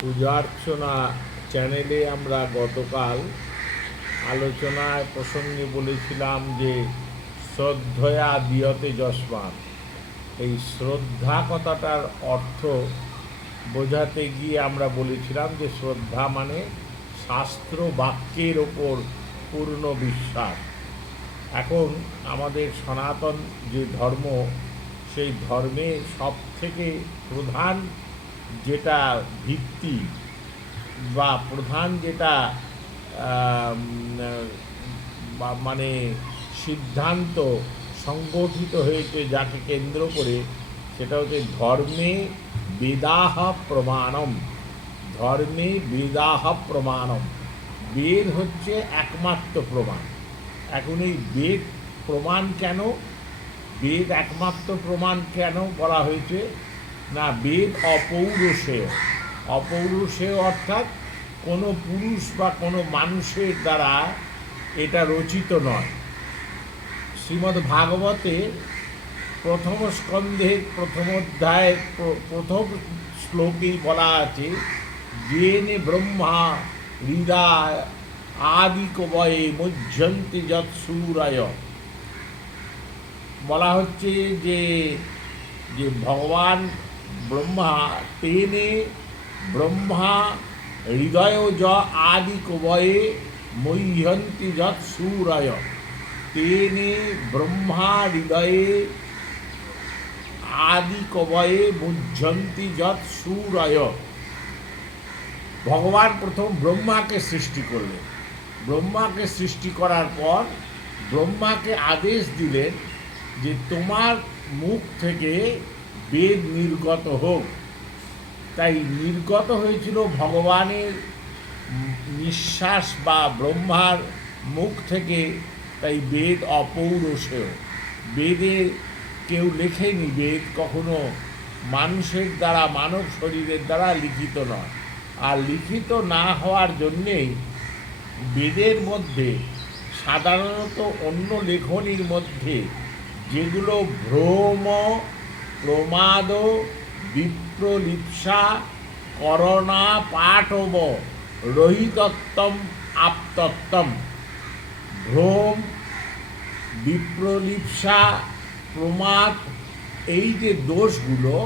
পূজার্চনা চ্যানেলে আমরা গতকাল আলোচনায় প্রসঙ্গে বলেছিলাম যে শ্রদ্ধয়া দিয়তে যস্মান। এই শ্রদ্ধা কথাটার অর্থ বোঝাতে গিয়ে আমরা বলেছিলাম যে শ্রদ্ধা মানে শাস্ত্র বাক্যের ওপর পূর্ণ বিশ্বাস। এখন আমাদের সনাতন যে ধর্ম, সেই ধর্মে সব থেকে প্রধান যেটা ভিত্তি বা প্রধান যেটা মানে সিদ্ধান্ত সংগঠিত হয়েছে যাকে কেন্দ্র করে, সেটা হচ্ছে ধর্মে বেদাহ প্রমাণম। ধর্মে বেদাহ প্রমাণম, বেদ হচ্ছে একমাত্র প্রমাণ। এখন এই বেদ প্রমাণ কেন, বেদ একমাত্র প্রমাণ কেন বলা হয়েছে না? বেদ অপৌরুষেয়। অপৌরুষেয় অর্থাৎ কোনো পুরুষ বা কোনো মানুষের দ্বারা এটা রচিত নয়। শ্রীমদ্ ভাগবতে প্রথম স্কন্ধের প্রথম অধ্যায়ের প্রথম শ্লোকেই বলা আছে, যেনে ব্রহ্মা হৃদয় আদি কবয়ে মুহ্যন্তি যৎসূরয়। বলা হচ্ছে যে যে ভগবান ব্রহ্মা, তেনে ব্রহ্মা হৃদয় য আদি কবয়ে মুহ্যন্তি যৎসূরয়। তেনে ব্রহ্মা হৃদয়ে আদি কবয়ে মুহ্যন্তি যৎসূরয়। ভগবান প্রথম ব্রহ্মাকে সৃষ্টি করলেন। ব্রহ্মাকে সৃষ্টি করার পর ব্রহ্মাকে আদেশ দিলেন যে তোমার মুখ থেকে বেদ নির্গত হোক। তাই নির্গত হয়েছিল ভগবানের নিঃশ্বাস বা ব্রহ্মার মুখ থেকে। তাই বেদ অপৌরুষেয়। বেদে কেউ লেখেনি, বেদ কখনো মানুষের দ্বারা, মানব শরীরের দ্বারা লিখিত নয়। আর লিখিত না হওয়ার জন্যেই বেদের মধ্যে সাধারণত অন্য লেখনীর মধ্যে যেগুলো ভ্রম, প্রমাদ, বিপ্রলিপ্সা, করণা পাঠব রহিতত্বম আপতত্বম। ভ্রম, বিপ্রলিপ্সা, প্রমাদ, এই যে দোষগুলো,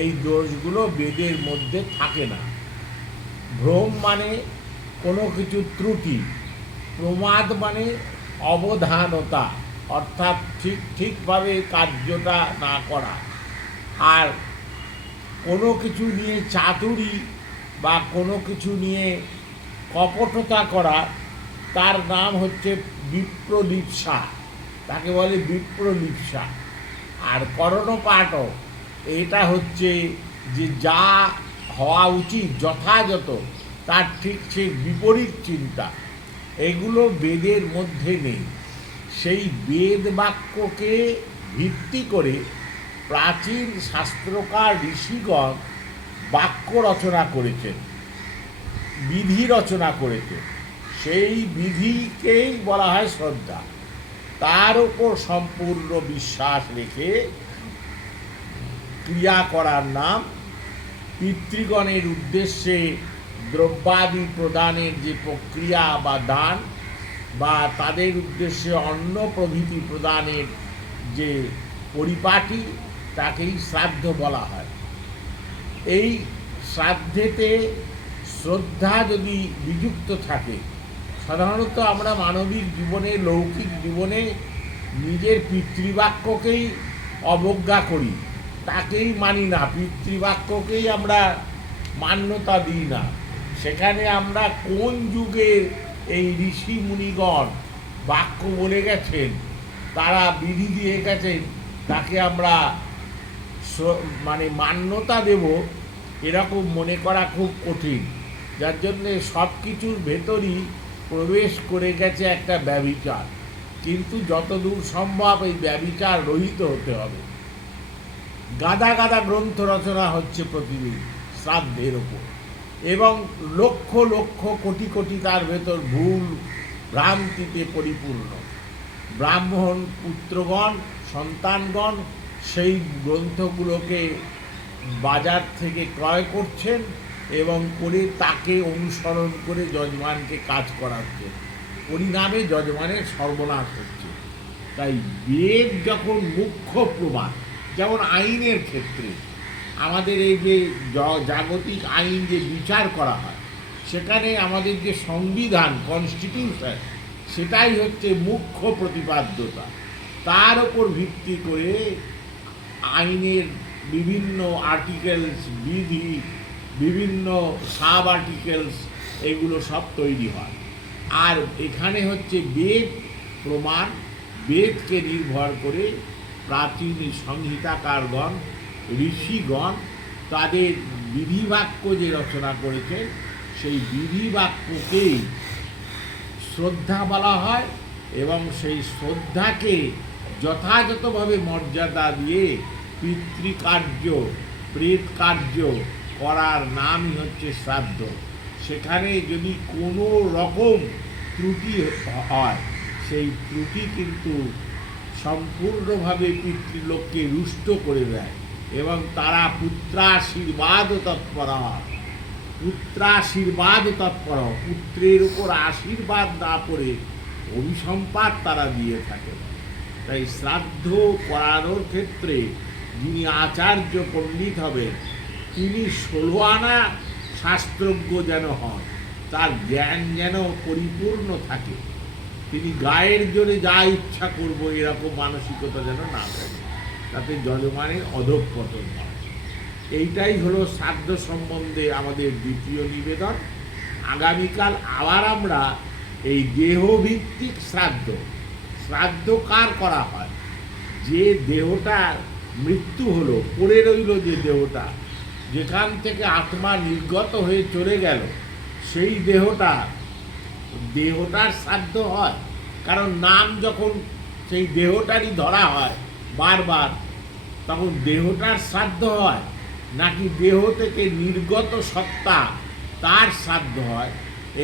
এই দোষগুলো বেদের মধ্যে থাকে না। ভ্রম মানে কোনো কিছু ত্রুটি, প্রমাদ মানে অবধানতা, অর্থাৎ ঠিকভাবে কার্যটা না করা। আর কোনো কিছু নিয়ে চাতুরি বা কোনো কিছু নিয়ে কপটতা করা, তার নাম হচ্ছে বিপ্রলিপ্সা, তাকে বলে বিপ্রলিপ্সা। আর করণপাঠ, এটা হচ্ছে যে যা হওয়া উচিত যথাযথ তার ঠিক সেই বিপরীত চিন্তা। এগুলো বেদের মধ্যে নেই। সেই বেদ বাক্যকে ভিত্তি করে প্রাচীন শাস্ত্রকার ঋষিগণ বাক্য রচনা করেছেন, বিধি রচনা করেছেন। সেই বিধিকেই বলা হয় শ্রদ্ধা। তার উপর সম্পূর্ণ বিশ্বাস রেখে ক্রিয়া করার নাম পিতৃগণের উদ্দেশ্যে দ্রব্যাদি প্রদানের যে প্রক্রিয়া বা দান, বা তাদের উদ্দেশ্যে অন্ন প্রভৃতি প্রদানের যে পরিপাটি, তাকেই শ্রাদ্ধ বলা হয়। এই শ্রাদ্ধেতে শ্রদ্ধা যদি বিযুক্ত থাকে, সাধারণত আমরা মানবিক জীবনে, লৌকিক জীবনে নিজের পিতৃবাক্যকেই অবজ্ঞা করি, তাকেই মানি না, পিতৃবাক্যকেই আমরা মান্যতা দিই না। সেখানে আমরা কোন যুগে এই ঋষি মুনিগণ বাক্য বলে গেছেন, তারা বিধি দিয়ে গেছেন, তাকে আমরা মানে মান্যতা দেব, এরকম মনে করা খুব কঠিন। যার জন্যে সব কিছুর ভেতরই প্রবেশ করে গেছে একটা ব্যভিচার। কিন্তু যতদূর সম্ভব এই ব্যভিচার রহিত হতে হবে। গাদা গাদা গ্রন্থ রচনা হচ্ছে প্রতিদিন শ্রাদ্ধের ওপর, এবং লক্ষ লক্ষ কোটি কোটি তার ভেতর ভুল ভ্রান্তিতে পরিপূর্ণ। ব্রাহ্মণ পুত্রগণ, সন্তানগণ সেই গ্রন্থগুলোকে বাজার থেকে ক্রয় করছেন এবং করে তাকে অনুসরণ করে যজমানকে কাজ করাচ্ছে, পরিণামে যজমানের সর্বনাশ হচ্ছে। তাই বেদ যখন মুখ্য প্রমাণ, যেমন আইনের ক্ষেত্রে আমাদের এই যে জাগতিক আইন যে বিচার করা হয়, সেখানে আমাদের যে সংবিধান কনস্টিটিউশন, সেটাই হচ্ছে মুখ্য প্রতিপাদ্যতা। তার ওপর ভিত্তি করে আইনের বিভিন্ন আর্টিকেলস, বিধি, বিভিন্ন সাব আর্টিকেলস, এগুলো সব তৈরি হয়। আর এখানে হচ্ছে বেদ প্রমাণ। বেদকে নির্ভর করে প্রাচীন সংহিতাকারগণ, ঋষিগণ তাদের বিধিবাক্য যে রচনা করেছেন, সেই বিধিবাক্যকেই শ্রদ্ধা বলা হয়, এবং সেই শ্রদ্ধাকে যথাযথভাবে মর্যাদা দিয়ে পিতৃকার্য, প্রেত কার্য করার নামই হচ্ছে শ্রাদ্ধ। সেখানে যদি কোনো রকম ত্রুটি হয়, সেই ত্রুটি কিন্তু সম্পূর্ণভাবে পিতৃলোককে রুষ্ট করে দেয়, এবং তারা পুত্রাশীর্বাদ তৎপর হয়। পুত্রাশীর্বাদ তৎপর, পুত্রের উপর আশীর্বাদ না করে অভিসম্পাদ তারা দিয়ে থাকে। তাই শ্রাদ্ধ করানোর ক্ষেত্রে যিনি আচার্য পণ্ডিত হবেন, তিনি 16 আনা শাস্ত্রজ্ঞ যেন হন, তার জ্ঞান যেন পরিপূর্ণ থাকে, তিনি গায়ের জোরে যা ইচ্ছা করব এরকম মানসিকতা যেন না থাকে, তাতে যজমানের অধঃপতন হয়। এইটাই হলো শ্রাদ্ধ সম্বন্ধে আমাদের দ্বিতীয় নিবেদন। আগামীকাল আবার আমরা এই দেহভিত্তিক শ্রাদ্ধ, শ্রাদ্ধ কার করা হয়, যে দেহটার মৃত্যু হলো, পড়ে রইল যে দেহটা, যেখান থেকে আত্মা নির্গত হয়ে চলে গেল, সেই দেহটার শ্রাদ্ধ হয়। কারণ নাম যখন সেই দেহটারই ধরা হয় বারবার, তখন দেহটার শ্রাদ্ধ হয়, নাকি দেহ থেকে নির্গত সত্তা তার শ্রাদ্ধ হয়,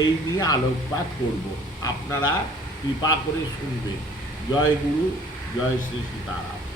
এই নিয়ে আলোকপাত করব। আপনারা কৃপা করে শুনবেন। জয় গুরু, জয় শ্রী সীতারাম।